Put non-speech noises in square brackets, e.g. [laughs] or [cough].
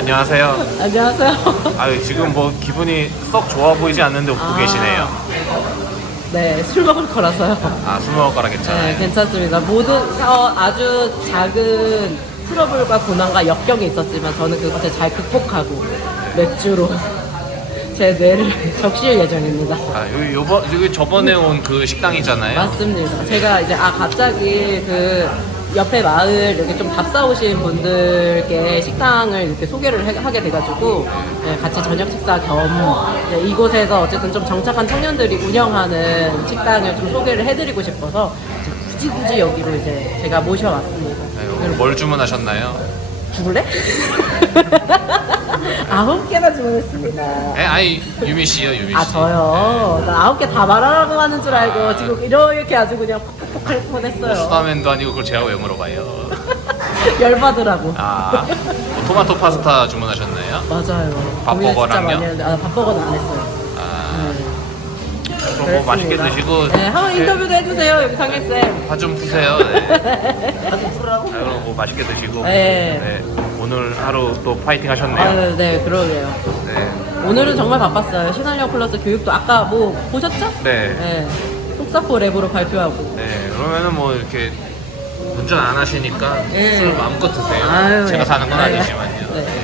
안녕하세요. 안녕하세요. 아유 지금 뭐 기분이 썩 좋아 보이지 않는데 웃고 아. 계시네요. 네, 술 먹을 거라서요. 아 술 먹을 거라 네, 괜찮아요. 괜찮습니다. 모든 어, 아주 작은 트러블과 고난과 역경이 있었지만 저는 그것을 잘 극복하고 맥주로 [laughs] 제 뇌를 [laughs] 적실 예정입니다. 아 여기 요번 여기 저번에 온 그 식당이잖아요. 맞습니다. 제가 이제 아 갑자기 그 옆에 마을 이렇게 좀 답사 오신 분들께 식당을 이렇게 소개를 해- 하게 돼가지고 네, 같이 저녁 식사 겸 네, 이곳에서 어쨌든 좀 정착한 청년들이 운영하는 식당을 좀 소개를 해드리고 싶어서 이제 굳이 굳이 여기로 이제 제가 모셔왔습니다. 네, 오늘 뭘 주문하셨나요? 죽을래? [laughs] 아홉 개나 주문했습니다. 에 아니 유미 씨요 유미 씨. 아 저요. 나 아홉 개 다 말하라고 하는 줄 알고 지금 이렇게 아주 그냥 퍽퍽퍽 할 뻔했어요. 수다맨도 아니고 그걸 제가 왜 물어봐요? [laughs] 열받으라고. 아 뭐 토마토 파스타 주문하셨나요? 맞아요. 밥버거랑요? 많이 했는데 아, 밥버거는 안 했어요. 아 네. 그럼 뭐 맛있게 그렇습니다. 드시고 네, 한번 인터뷰도 해주세요, 여기 상해 쌤. 화 좀 푸세요. 네. [laughs] 아, 그럼 뭐 맛있게 드시고. 네. 네, 오늘 하루 또 파이팅 하셨네요. 아, 네, 네, 그러게요. 네. 오늘은 정말 바빴어요. 신한력 플러스 교육도 아까 뭐 보셨죠? 네. 네. 속사포 랩으로 발표하고. 네, 그러면은 뭐 이렇게 운전 안 하시니까 네. 술 마음껏 드세요. 아유, 제가 네. 사는 건 네. 아니지만요. 네. 네.